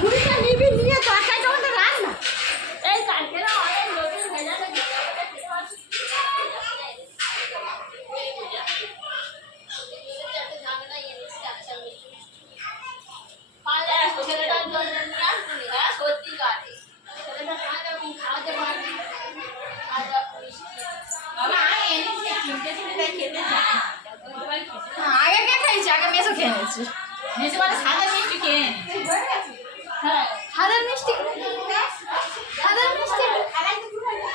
ঘুড়িটা নিবি নিয়ে তরকারিটা ওটা রাখ না। এই কালকে না অনেক লোকের ভেজা থাকে আগে কে খাইছি? আগে মেসো খেয়ে নিয়েছি। মেসো মানে সাদা মিষ্টি খেয়ে হ্যাঁ সাদা মিষ্টি সাদা মিষ্টি আর কিছু হবে না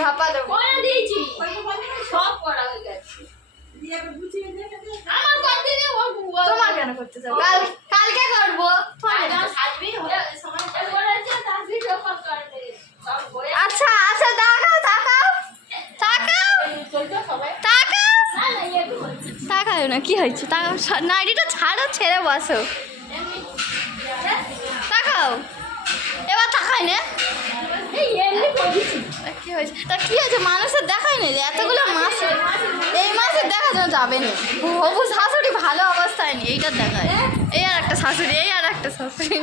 ধাপা দেবো। করে দিয়েছি সব করা হয়ে গেছে আমার কতদিনে তোমার কেন করতে চাও? কালকে করবো। আচ্ছা আচ্ছা তাকাও তাকাও তাকাও তাকাও তাকাও না, কি হয়েছে? তাকাও, নাইটিটা ছাড়ো, ছেড়ে বসো। তাকাও, এবার তাকাই না। কি হয়েছে? তা কি হয়েছে? মানুষের দেখাই না যে এতগুলো মাছ, এই মাছের দেখা যাবে না। হবু শাশুড়ি ভালো অবস্থায় নেই, এইটার দেখায়। এই আর একটা শাশুড়ি, এই আর একটা শাশুড়ি।